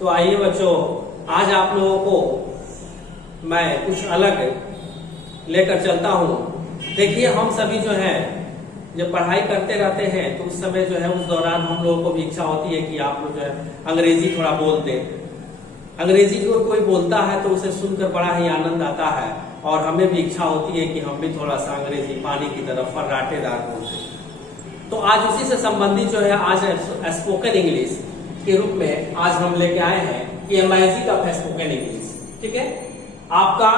तो आइए बच्चों, आज आप लोगों को मैं कुछ अलग लेकर चलता हूँ। देखिए, हम सभी जो है जब पढ़ाई करते रहते हैं तो उस समय जो है उस दौरान हम लोगों को भी इच्छा होती है कि आप लोग जो है अंग्रेजी थोड़ा बोल दें। अंग्रेजी को कोई बोलता है तो उसे सुनकर बड़ा ही आनंद आता है और हमें भी इच्छा होती है कि हम भी थोड़ा सा अंग्रेजी पानी की तरफ फर्राटेदार बोलते। तो आज उसी से संबंधित जो है आज स्पोकन इंग्लिश के रूप में आज हम लेके आए हैं कि मैजिक ऑफ स्पोकन इंग्लिश। ठीक है, आपका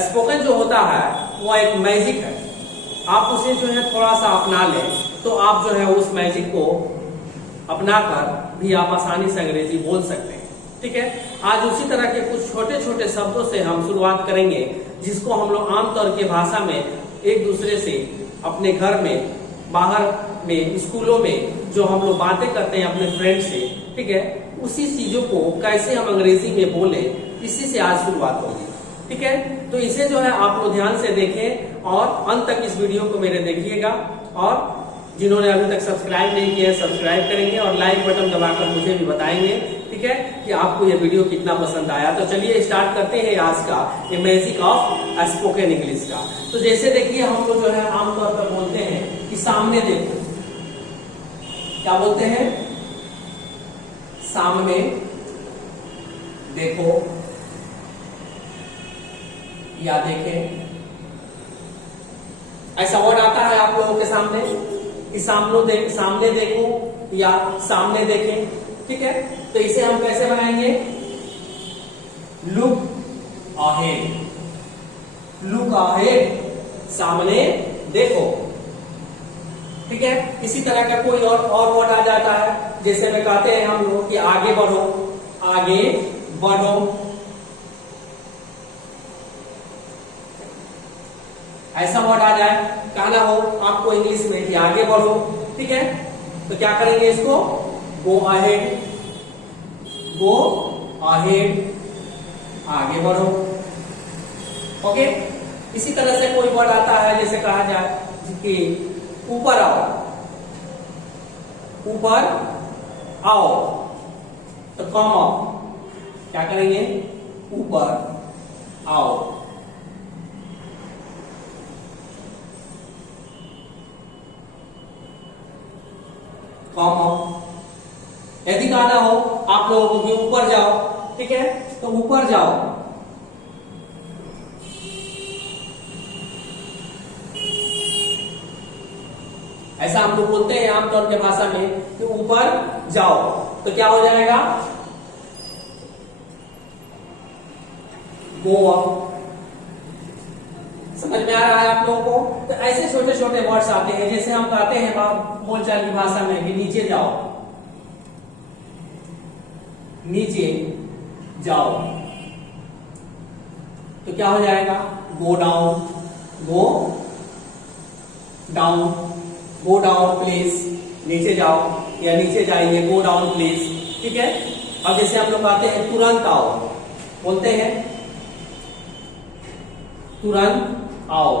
स्पोकन जो होता है वो एक मैजिक है। आप उसे जो है थोड़ा सा अपना लें तो आप जो है उस मैजिक को अपनाकर भी आप आसानी से अंग्रेजी बोल सकते हैं। ठीक है, आज उसी तरह के कुछ छोटे छोटे शब्दों से हम शुरुआत करेंगे जिसको हम लोग आमतौर के भाषा में एक दूसरे से अपने घर में, बाहर में, स्कूलों में जो हम लोग बातें करते हैं अपने फ्रेंड से। ठीक है, उसी चीजों को कैसे हम अंग्रेजी में बोले, इसी से आज शुरुआत होगी। ठीक है, तो इसे जो है आप लोग ध्यान से देखें और अंत तक इस वीडियो को मेरे देखिएगा। और जिन्होंने अभी तक सब्सक्राइब नहीं किया है सब्सक्राइब करेंगे और लाइक बटन दबाकर मुझे भी बताएंगे। ठीक है, कि आपको ये वीडियो कितना पसंद आया। तो चलिए स्टार्ट करते हैं आज का ये मैजिक ऑफ स्पोकन इंग्लिश का। तो जैसे देखिए, हम लोग जो है आमतौर पर बोलते हैं कि सामने देखो। क्या बोलते हैं? सामने देखो या देखें, ऐसा वर्ड आता है आप लोगों के सामने कि सामने देखो या सामने देखें। ठीक है, तो इसे हम कैसे बनाएंगे? लुक अहेड, लुक अहेड, सामने देखो। ठीक है, इसी तरह का कोई और वर्ड आ जाता है, जैसे में कहते हैं हम लोग कि आगे बढ़ो, आगे बढ़ो। ऐसा वर्ड आ जाए, कहना हो आपको इंग्लिश में कि आगे बढ़ो। ठीक है, तो क्या करेंगे इसको? गो अहेड, गो अहेड, आगे बढ़ो। ओके, इसी तरह से कोई वर्ड आता है, जैसे कहा जाए कि ऊपर आओ, ऊपर आओ, तो कम आओ। क्या करेंगे? ऊपर आओ। कम आओ। यदि कहना हो आप लोगों को कि ऊपर जाओ, ठीक है, तो ऊपर जाओ। ऐसा हम लोग बोलते हैं आमतौर के भाषा में कि ऊपर जाओ, तो क्या हो जाएगा? Go up. समझ में आ रहा है आप लोगों को? तो ऐसे छोटे छोटे वर्ड्स आते हैं, जैसे हम कहते हैं बोलचाल की भाषा में कि नीचे जाओ, नीचे जाओ, तो क्या हो जाएगा? Go down, go down, go down please, नीचे जाओ या नीचे जाइए, गो डाउन प्लीज। ठीक है, अब जैसे हम लोग कहते हैं तुरंत आओ, बोलते हैं तुरंत आओ,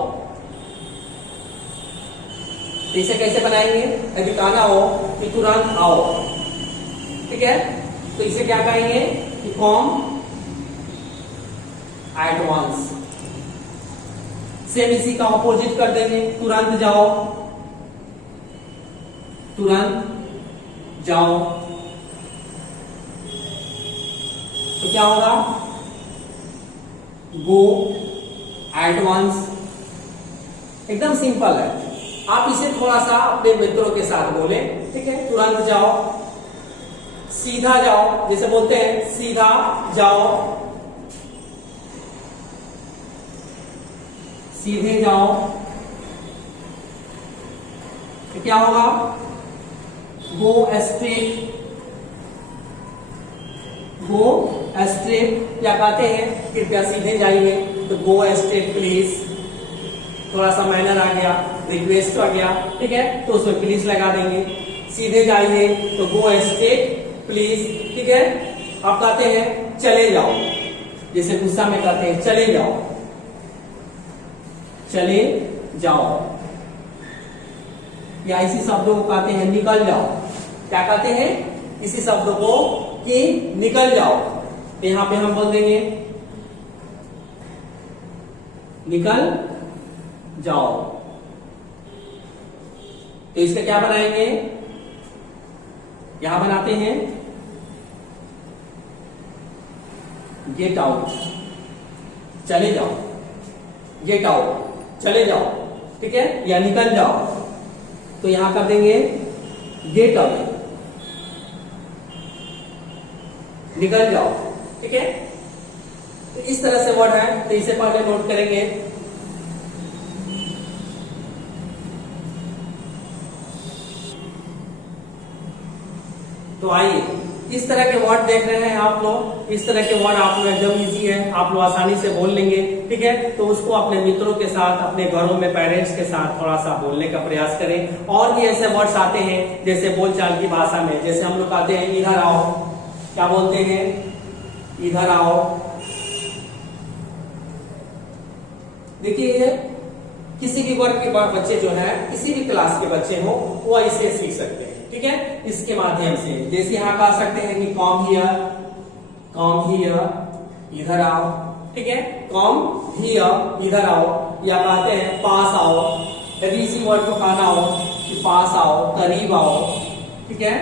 तो इसे कैसे बनाएंगे? यदि कहना हो कि तुरंत आओ, ठीक है, तो इसे क्या कहेंगे कि कम एट वंस। सेम इसी का ऑपोजिट कर देंगे, तुरंत जाओ, तुरंत जाओ, तो क्या होगा? Go at once. एकदम सिंपल है, आप इसे थोड़ा सा अपने मित्रों के साथ बोले। ठीक है, तुरंत जाओ, सीधा जाओ, जैसे बोलते हैं सीधा जाओ, सीधे जाओ, तो क्या होगा? Go straight, go straight. क्या कहते हैं? कृपया सीधे जाइए, तो गो स्ट्रेट प्लीज। थोड़ा सा मैनर आ गया, रिक्वेस्ट आ गया, ठीक है, तो उसमें प्लीज लगा देंगे। सीधे जाइए तो गो स्ट्रेट प्लीज। ठीक है, आप कहते हैं चले जाओ, जैसे गुस्सा में कहते हैं चले जाओ, चले जाओ, या इसी शब्दों को कहते हैं निकल जाओ। क्या कहते हैं? इसी शब्दों को कि निकल जाओ, तो यहां पे हम बोल देंगे निकल जाओ। तो इसका क्या बनाएंगे, यहां बनाते हैं गेट आउट, चले जाओ, गेट आउट चले जाओ, ठीक है, या निकल जाओ। तो यहां कर देंगे गेट अवे, निकल जाओ, ठीक है। तो इस तरह से वर्ड है, तो इसे पहले नोट करेंगे। तो आइए, इस तरह के वर्ड देख रहे हैं आप लोग, इस तरह के वर्ड आप लोग एकदम इजी है, आप लोग आसानी से बोल लेंगे, ठीक है। तो उसको अपने मित्रों के साथ, अपने घरों में पेरेंट्स के साथ थोड़ा सा बोलने का प्रयास करें। और भी ऐसे वर्ड्स आते हैं जैसे बोलचाल की भाषा में, जैसे हम लोग कहते हैं इधर आओ, क्या बोलते हैं, इधर आओ। देखिए किसी भी वर्ग के बच्चे जो है, किसी भी क्लास के बच्चे हो, वो इसे सीख सकते हैं, ठीक है, इसके माध्यम से। जैसे यहां कह सकते हैं कि कम हियर, इधर आओ, ठीक है, कम हियर, इधर आओ, या कहते हैं पास आओ। यदि इसी वर्ड को कहना हो कि पास आओ, करीब आओ, ठीक है,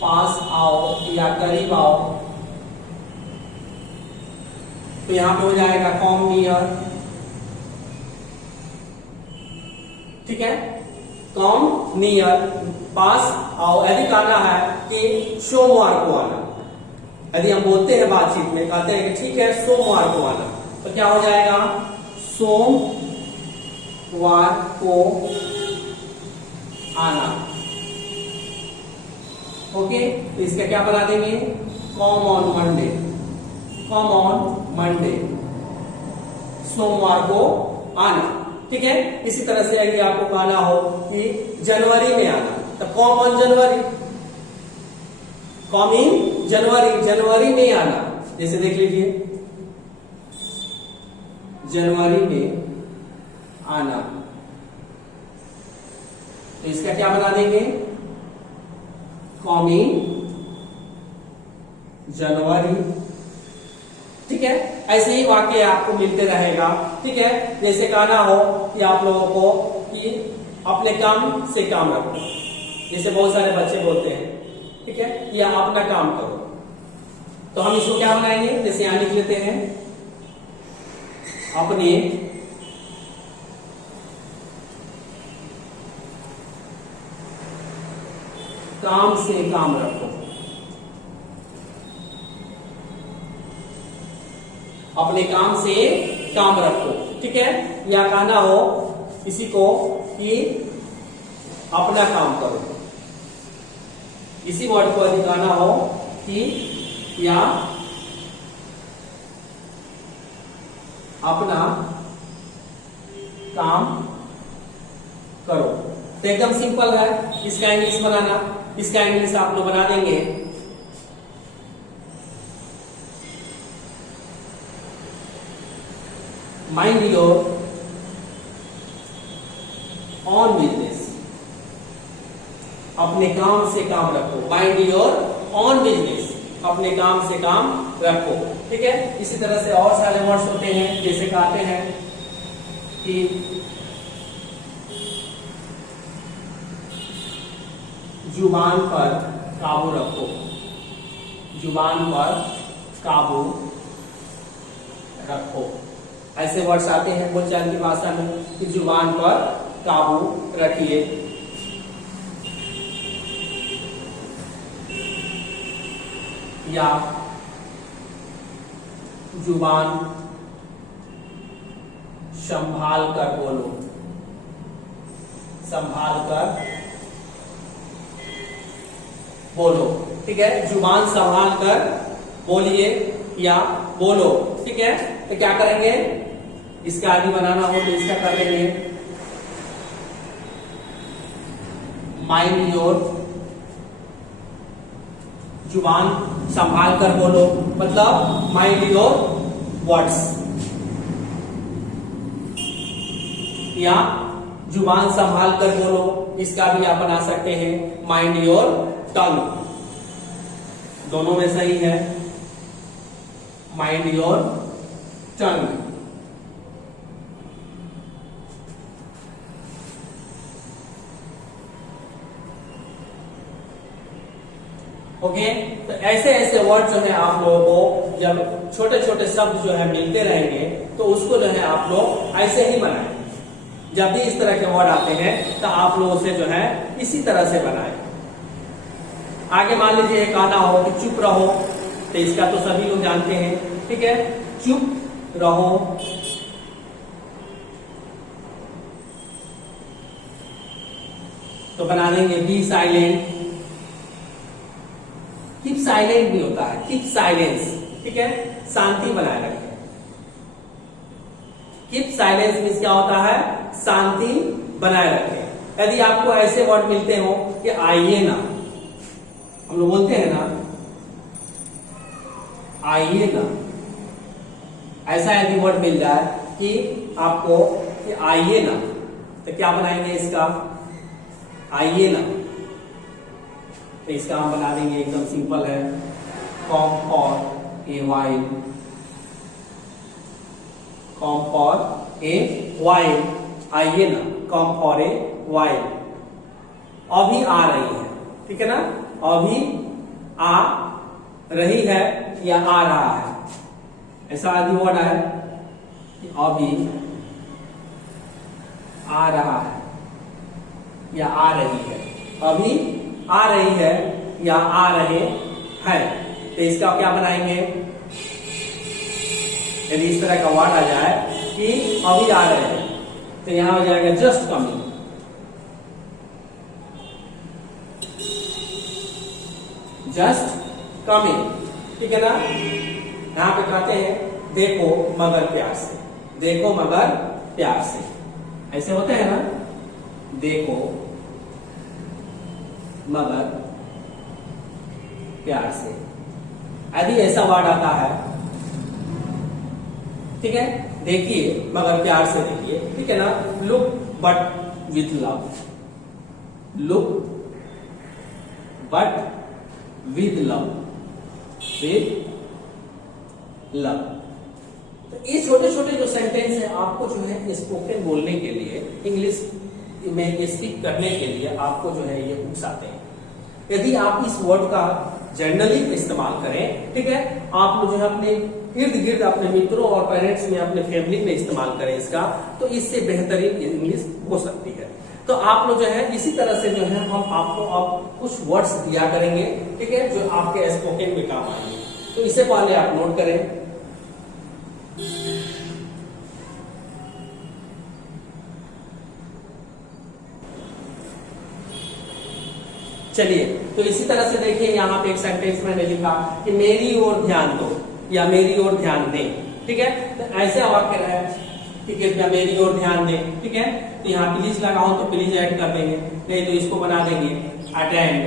पास आओ या करीब आओ, तो यहां पे हो जाएगा कम नियर, ठीक है, कम नियर, पास आओ। यदि कहना है कि सोमवार को आना, यदि हम बोलते हैं बातचीत में, कहते हैं कि ठीक है सोमवार को आना, तो क्या हो जाएगा, सोमवार को आना, ओके। तो इसका क्या बना देंगे, come on Monday, come on Monday, सोमवार को आना, ठीक है। इसी तरह से यदि आपको कहना हो कि जनवरी में आना, तो कम ऑन जनवरी, कम इन जनवरी, जनवरी में आना। जैसे देख लीजिए, जनवरी में आना, तो इसका क्या बना देंगे, कम इन जनवरी, ठीक है। ऐसे ही वाक्य आपको मिलते रहेगा, ठीक है। जैसे कहना हो कि आप लोगों को कि अपने काम से काम रखो, जैसे बहुत सारे बच्चे बोलते हैं, ठीक है, या अपना काम करो, तो हम इसको क्या बनाएंगे, जैसे यहां लिख लेते हैं अपने काम से काम रखो, अपने काम से काम रखो, ठीक है। या कहना हो किसी को कि अपना काम करो, इसी वर्ड को यदि कहना हो कि या अपना काम करो, तो एकदम सिंपल है। इसका इंग्लिश बनाना, इसका इंग्लिश आप लोग बना देंगे माइंड योर ऑन बिजनेस, अपने काम से काम रखो, माइंड योर ऑन बिजनेस, अपने काम से काम रखो, ठीक है। इसी तरह से और सारे वर्ड्स होते हैं, जैसे कहते हैं कि जुबान पर काबू रखो, जुबान पर काबू रखो। ऐसे वर्ड्स आते हैं बोलचाल की भाषा में कि जुबान पर काबू रखिए। या जुबान संभाल कर बोलो, संभाल कर बोलो, ठीक है। जुबान संभाल कर बोलिए या बोलो, ठीक है। तो क्या करेंगे, इसका आदि बनाना हो तो इसका कर लेंगे माइंड योर, जुबान संभाल कर बोलो मतलब माइंड योर वर्ड्स, या जुबान संभाल कर बोलो, इसका भी आप बना सकते हैं माइंड योर टंग, दोनों में सही है। Mind your tongue. ओके, तो ऐसे ऐसे वर्ड जो है आप लोगों को जब छोटे छोटे शब्द जो है मिलते रहेंगे तो उसको जो है आप लोग ऐसे ही बनाएं। जब भी इस तरह के वर्ड आते हैं तो आप लोग उसे जो है इसी तरह से बनाएं। आगे मान लीजिए एक आना हो कि चुप रहो, तो इसका तो सभी लोग जानते हैं, ठीक है। चुप रहो, तो बना देंगे बी साइलेंट। कीप साइलेंट भी होता है, कीप साइलेंस, ठीक है, शांति बनाए रखें। कीप साइलेंस मीन्स क्या होता है, शांति बनाए रखें। यदि आपको ऐसे वर्ड मिलते हो कि आइए ना, हम लोग बोलते हैं ना आइए ना, ऐसा यदि वर्ड मिल जाए कि आपको कि आइए ना, तो क्या बनाएंगे इसका, आइए ना। तो इसका हम बना देंगे, एकदम सिंपल है, कॉम और ए वाई, कॉम और ए वाई, आइए ना, कॉम और ए वाई। अभी आ रही है, ठीक है ना, अभी आ रही है या आ रहा है, ऐसा आदि वर्ड है कि अभी आ रहा है या आ रही है, अभी आ रही है या आ रहे हैं। तो इसका क्या बनाएंगे, यदि इस तरह का वर्ड आ जाए कि अभी आ रहे हैं तो यहां हो जाएगा जस्ट कमिंग। जस्ट कमिंग, ठीक है ना। यहां पे कहते हैं देखो मगर प्यार से, देखो मगर प्यार से, ऐसे होते हैं ना, देखो मगर प्यार से। यदि ऐसा वर्ड आता है, ठीक है, देखिए मगर प्यार से देखिए, ठीक है ना। Look but with love, look but with love, with love. तो ये छोटे छोटे जो सेंटेंस है आपको जो है स्पोकन बोलने के लिए, इंग्लिश में स्पीक करने के लिए आपको जो है ये बुक्स आते हैं। यदि आप इस वर्ड का जनरली इस्तेमाल करें, ठीक है, आप लोग जो है अपने इर्द गिर्द अपने मित्रों और पेरेंट्स में, अपने फैमिली में इस्तेमाल करें इसका, तो इससे बेहतरीन इंग्लिश हो सकती है। तो आप लोग जो है इसी तरह से जो है हम आपको अब कुछ वर्ड्स दिया करेंगे, ठीक है, जो आपके स्पोकन में काम आएंगे। तो इससे पहले आप नोट करें। चलिए, तो इसी तरह से देखिए यहाँ पे एक सेंटेंस मैंने लिखा कि मेरी ओर ध्यान दो या मेरी ओर ध्यान दें, ठीक है। तो ऐसे वाक्य रहे कि कृपया मेरी ओर ध्यान दें, ठीक है। तो यहाँ प्लीज लगा हो तो प्लीज ऐड कर देंगे, नहीं तो इसको बना देंगे अटेंड,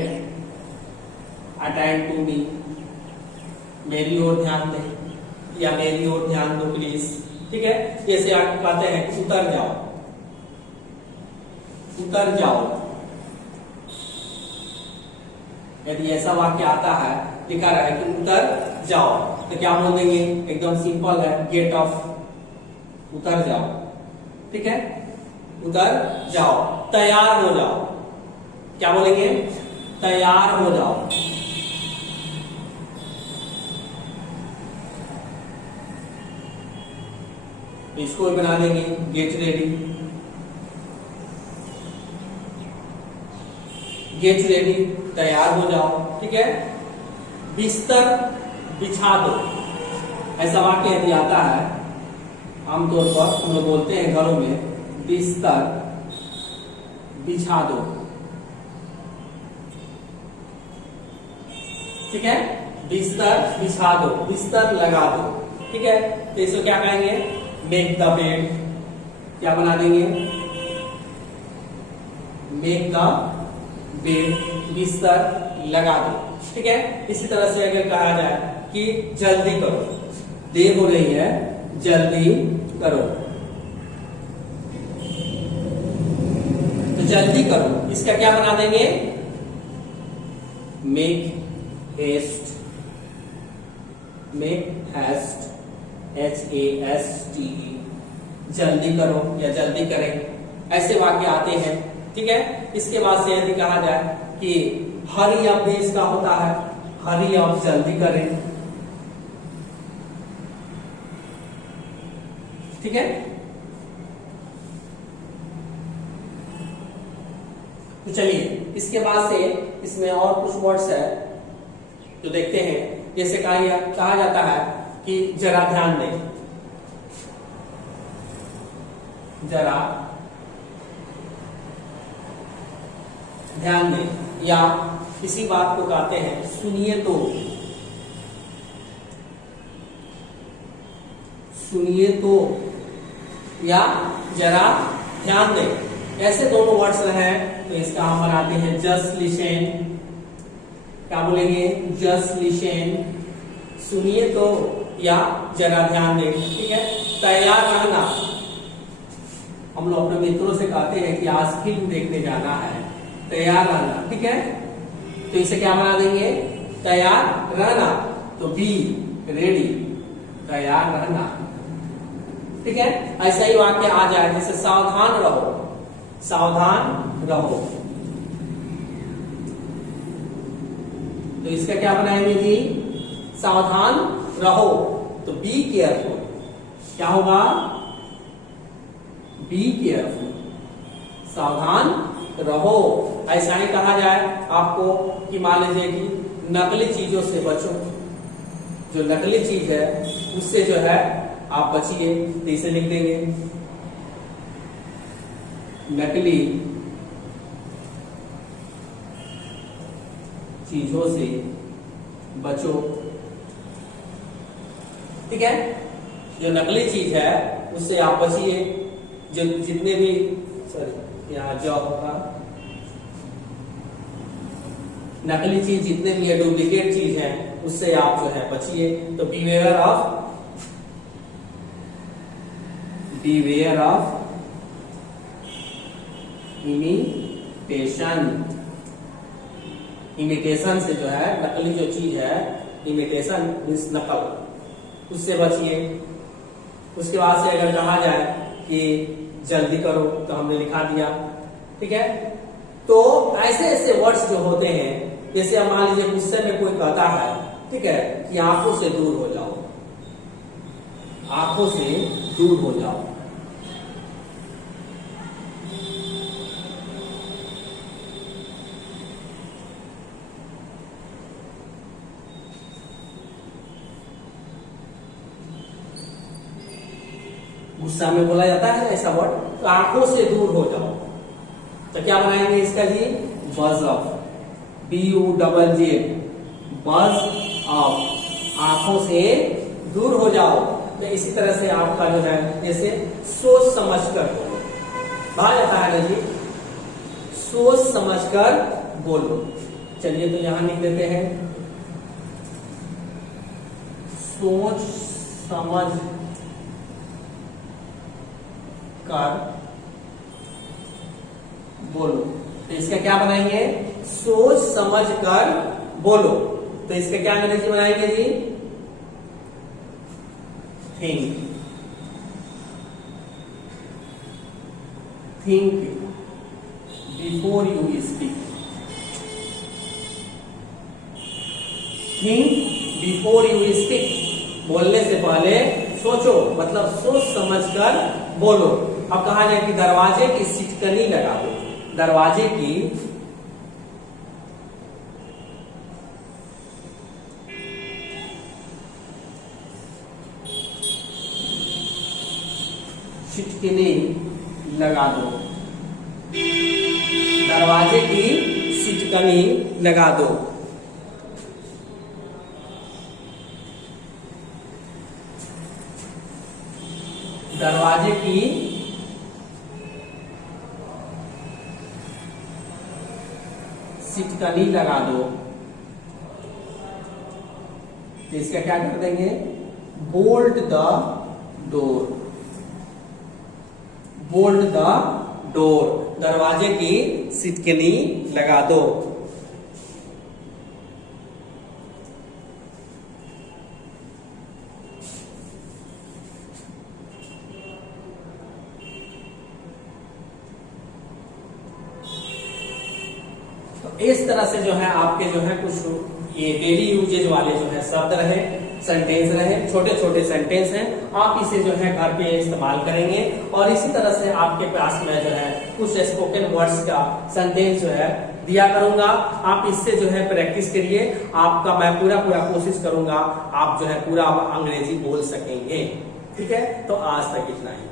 अटेंड टू मी, मेरी ओर ध्यान दें या मेरी ओर ध्यान दो प्लीज, ठीक है। जैसे आप कहते हैं कि उतर जाओ, उतर जाओ। यदि ऐसा वाक्य आता है, लिखा रहा है कि उतर जाओ, तो क्या बोल देंगे, एकदम सिंपल है, गेट ऑफ, उतर जाओ, ठीक है, उतर जाओ। तैयार हो जाओ, क्या बोलेंगे, तैयार हो जाओ। इसको भी बना देंगे गेट रेडी, गेट रेडी, तैयार हो जाओ, ठीक है। बिस्तर बिछा दो, ऐसा वाक्य यदि आता है, आमतौर पर हम लोग बोलते हैं घरों में, बिस्तर बिछा दो, ठीक है, बिस्तर बिछा दो, बिस्तर लगा दो, ठीक है। तो इसको क्या कहेंगे, मेक द बेड, क्या बना देंगे, मेक द बेड, बिस्तर लगा दो, ठीक है। इसी तरह से अगर कहा जाए कि जल्दी करो, देर हो रही है, जल्दी करो, तो जल्दी करो, इसका क्या बना देंगे, make haste, make haste, HASTE, जल्दी करो या जल्दी करें, ऐसे वाक्य आते हैं। ठीक है, इसके बाद से यदि कहा जाए कि हरी अप भी इसका होता है, हरी अप जल्दी करें। ठीक है, तो चलिए इसके बाद से इसमें और कुछ वर्ड्स है जो देखते हैं। जैसे कहा जाता है कि जरा ध्यान दें, जरा ध्यान दें, या किसी बात को कहते हैं सुनिए तो, सुनिए तो, या जरा ध्यान दें, ऐसे दोनों वर्ड्स हैं। तो इसका हम बनाते हैं जस्ट लिसन। क्या बोलेंगे? जस्ट लिसन, सुनिए तो या जरा ध्यान दें। ठीक है, तैयार रहना, हम लोग अपने मित्रों से कहते हैं कि आज फिल्म देखने जाना है, तैयार रहना। ठीक है, तो इसे क्या बना देंगे? तैयार रहना, तो बी रेडी, तैयार रहना। ठीक है, ऐसा ही वाक्य आ जाए जैसे सावधान रहो, सावधान रहो, तो इसका क्या बनाएंगे जी? सावधान रहो, तो बी केयरफुल। क्या होगा? बी केयरफुल, सावधान रहो। ऐसा ही कहा जाए आपको कि मान लीजिए कि नकली चीजों से बचो, जो नकली चीज है उससे जो है आप बचिए, तो इसे लिख देंगे नकली चीजों से बचो। ठीक है, जो नकली चीज है उससे आप बचिए, जो जितने भी यहाँ जो होगा नकली चीज जितने भी है, डुप्लीकेट चीज है, उससे आप जो है बचिए। तो बीवेयर ऑफ इमिटेशन, इमिटेशन से जो है नकली जो चीज है, इमिटेशन मीन्स नकल, उससे बचिए। उसके बाद से अगर कहा जाए कि जल्दी करो, तो हमने लिखा दिया। ठीक है, तो ऐसे ऐसे वर्ड्स जो होते हैं, जैसे अब मान लीजिए गुस्से में कोई कहता है, ठीक है, कि आंखों से दूर हो जाओ, आंखों से दूर हो जाओ। गुस्सा में बोला जाता है ऐसा वर्ड, तो आंखों से दूर हो जाओ, तो क्या बनाएंगे इसका जी? बज ऑफ, BUZZ, बज ऑफ, आंखों से दूर हो जाओ। तो इसी तरह से आपका जो है जैसे सोच समझ कर बोलो, कहा जाता है ना जी, सोच समझ कर बोलो। चलिए तो यहां लिख देते हैं सोच समझ कर बोलो, तो इसका क्या बनाएंगे? सोच समझ कर बोलो, तो इसका क्या अंग्रेजी बनाएंगे जी? Think before you speak, think before you speak, बोलने से पहले सोचो, मतलब सोच समझ कर बोलो। अब कहा जाए कि दरवाजे की सिटकनी लगा दो, दरवाजे की सिटकनी लगा दो, दरवाजे की सिटकनी लगा दो। दरवाजे की सिटकनी लगा दो, तो इसका क्या कर देंगे? Bolt the door, bolt the door, दरवाजे की सिटकनी लगा दो। इस तरह से जो है आपके जो है कुछ ये डेली यूजेज वाले जो है शब्द रहे, सेंटेंस रहे, छोटे छोटे सेंटेंस हैं, आप इसे जो है घर पे इस्तेमाल करेंगे। और इसी तरह से आपके पास में जो है कुछ स्पोकन वर्ड्स का सेंटेंस जो है दिया करूंगा, आप इससे जो है प्रैक्टिस करिए। आपका मैं पूरा कोशिश करूंगा आप जो है पूरा अंग्रेजी बोल सकेंगे। ठीक है, तो आज तक इतना ही।